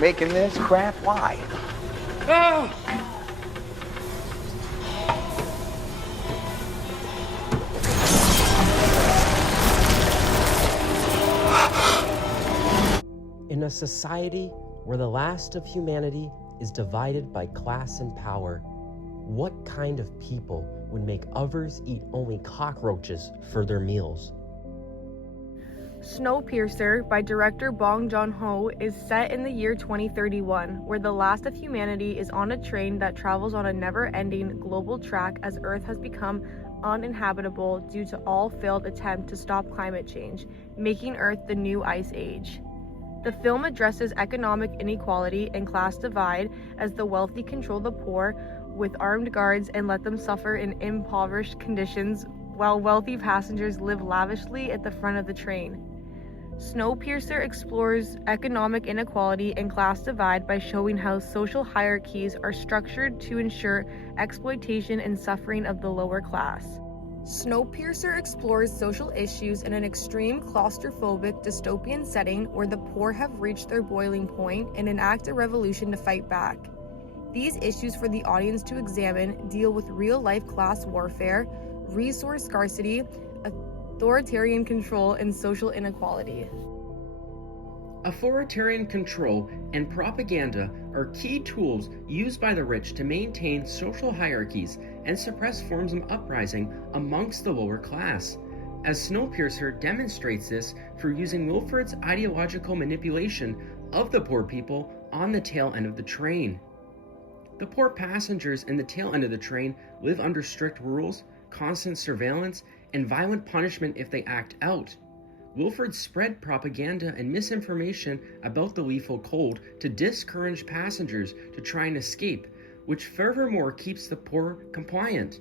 making this crap? Why? Ah! In a society where the last of humanity is divided by class and power, what kind of people would make others eat only cockroaches for their meals? Snowpiercer by director Bong Joon-ho is set in the year 2031, where the last of humanity is on a train that travels on a never-ending global track as Earth has become uninhabitable due to all failed attempts to stop climate change, making Earth the new ice age. The film addresses economic inequality and class divide as the wealthy control the poor with armed guards and let them suffer in impoverished conditions while wealthy passengers live lavishly at the front of the train. Snowpiercer explores economic inequality and class divide by showing how social hierarchies are structured to ensure exploitation and suffering of the lower class. Snowpiercer explores social issues in an extreme claustrophobic dystopian setting where the poor have reached their boiling point and enact a revolution to fight back. These issues for the audience to examine deal with real-life class warfare, resource scarcity, authoritarian control, and social inequality. Authoritarian control and propaganda are key tools used by the rich to maintain social hierarchies and suppress forms of uprising amongst the lower class, as Snowpiercer demonstrates this through using Wilford's ideological manipulation of the poor people on the tail end of the train. The poor passengers in the tail end of the train live under strict rules, constant surveillance, and violent punishment if they act out. Wilford spread propaganda and misinformation about the lethal cold to discourage passengers to try and escape, which furthermore keeps the poor compliant.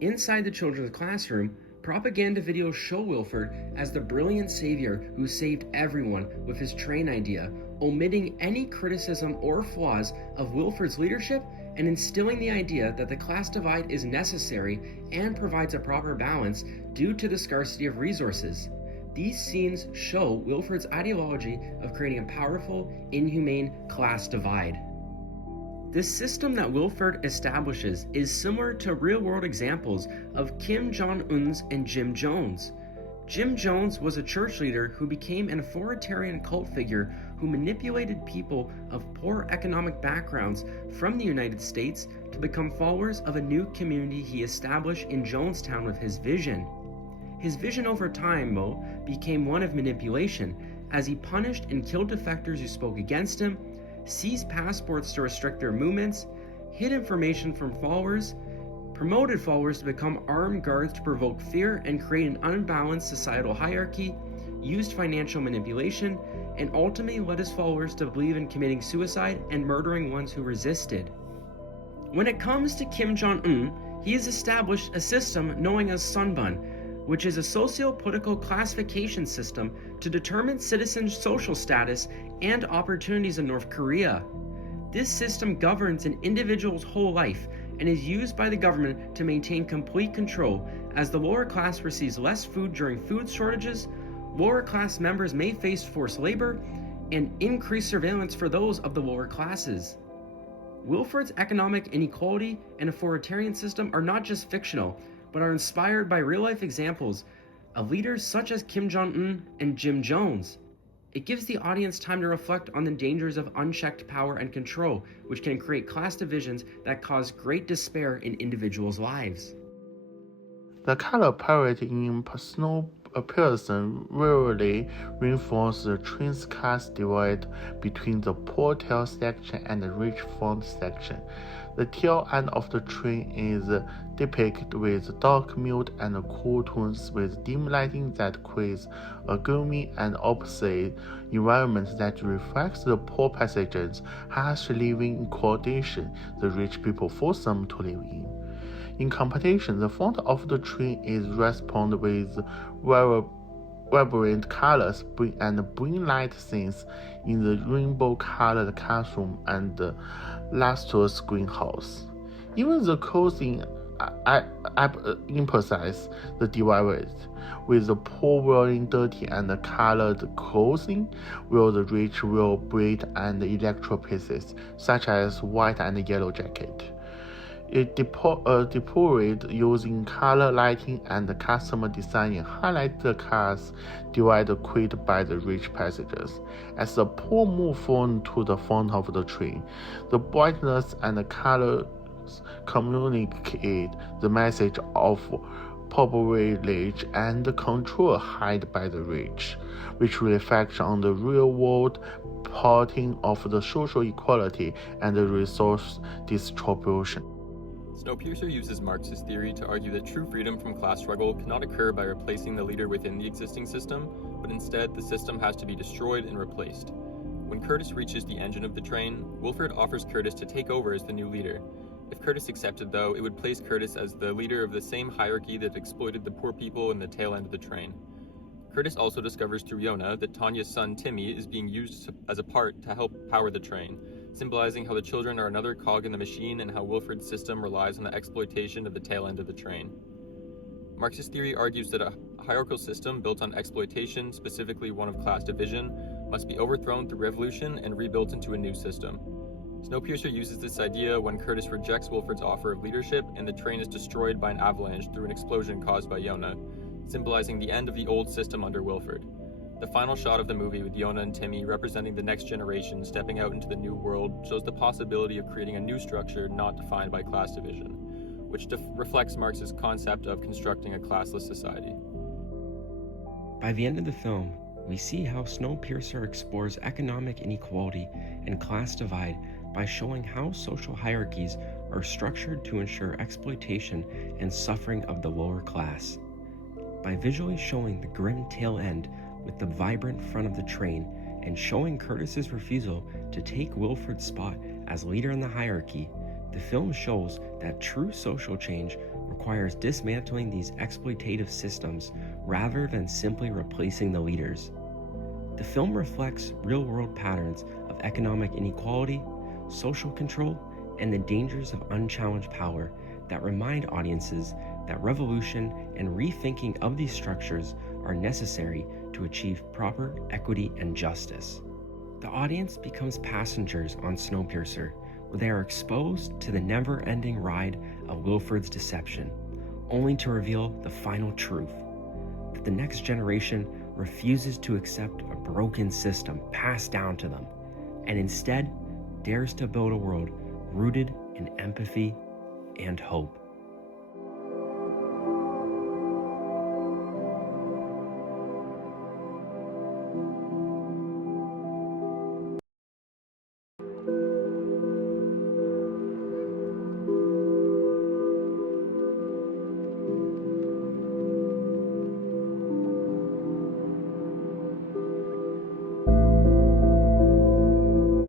Inside the children's classroom, propaganda videos show Wilford as the brilliant savior who saved everyone with his train idea, omitting any criticism or flaws of Wilford's leadership and instilling the idea that the class divide is necessary and provides a proper balance due to the scarcity of resources. These scenes show Wilford's ideology of creating a powerful, inhumane class divide. This system that Wilford establishes is similar to real-world examples of Kim Jong-un's and Jim Jones. Jim Jones was a church leader who became an authoritarian cult figure who manipulated people of poor economic backgrounds from the United States to become followers of a new community he established in Jonestown with his vision. His vision over time, though, became one of manipulation, as he punished and killed defectors who spoke against him, seized passports to restrict their movements, hid information from followers, promoted followers to become armed guards to provoke fear and create an unbalanced societal hierarchy, used financial manipulation, and ultimately led his followers to believe in committing suicide and murdering ones who resisted. When it comes to Kim Jong-un, he has established a system known as Sunbun, which is a socio-political classification system to determine citizens' social status and opportunities in North Korea. This system governs an individual's whole life and is used by the government to maintain complete control, as the lower class receives less food during food shortages, lower class members may face forced labor, and increased surveillance for those of the lower classes. Wilford's economic inequality and authoritarian system are not just fictional, but are inspired by real-life examples of leaders such as Kim Jong-un and Jim Jones. It gives the audience time to reflect on the dangers of unchecked power and control, which can create class divisions that cause great despair in individuals' lives. The color palette in Snowpiercer really reinforces the train's class divide between the poor tail section and the rich front section. The tail end of the train is depicted with dark, mute, and cool tones with dim lighting that creates a gloomy and opposite environment that reflects the poor passengers' harsh living conditions the rich people force them to live in. In competition, the front of the train is responded with vibrant colors and bring light scenes in the rainbow-colored classroom and lustrous greenhouse. Even the closing emphasize the divide. With the poor wearing dirty and colored clothing, while the rich wear bright and electro pieces, such as white and yellow jacket. It deployed using color lighting and custom design highlight the class divide created by the rich passengers. As the poor move on to the front of the train, the brightness and colors communicate the message of privilege and control held by the rich, which reflects on the real-world parting of the social equality and the resource distribution. Snowpiercer uses Marxist theory to argue that true freedom from class struggle cannot occur by replacing the leader within the existing system, but instead the system has to be destroyed and replaced. When Curtis reaches the engine of the train, Wilford offers Curtis to take over as the new leader. If Curtis accepted, though, it would place Curtis as the leader of the same hierarchy that exploited the poor people in the tail end of the train. Curtis also discovers through Yona that Tanya's son Timmy is being used as a part to help power the train, symbolizing how the children are another cog in the machine and how Wilford's system relies on the exploitation of the tail end of the train. Marxist theory argues that a hierarchical system built on exploitation, specifically one of class division, must be overthrown through revolution and rebuilt into a new system. Snowpiercer uses this idea when Curtis rejects Wilford's offer of leadership and the train is destroyed by an avalanche through an explosion caused by Yona, symbolizing the end of the old system under Wilford. The final shot of the movie with Yona and Timmy representing the next generation stepping out into the new world shows the possibility of creating a new structure not defined by class division, which reflects Marx's concept of constructing a classless society. By the end of the film, we see how Snowpiercer explores economic inequality and class divide by showing how social hierarchies are structured to ensure exploitation and suffering of the lower class. By visually showing the grim tail end with the vibrant front of the train and showing Curtis's refusal to take Wilford's spot as leader in the hierarchy, the film shows that true social change requires dismantling these exploitative systems rather than simply replacing the leaders. The film reflects real-world patterns of economic inequality, social control, and the dangers of unchallenged power that remind audiences that revolution and rethinking of these structures are necessary to achieve proper equity and justice. The audience becomes passengers on Snowpiercer, where they are exposed to the never-ending ride of Wilford's deception, only to reveal the final truth, that the next generation refuses to accept a broken system passed down to them, and instead dares to build a world rooted in empathy and hope.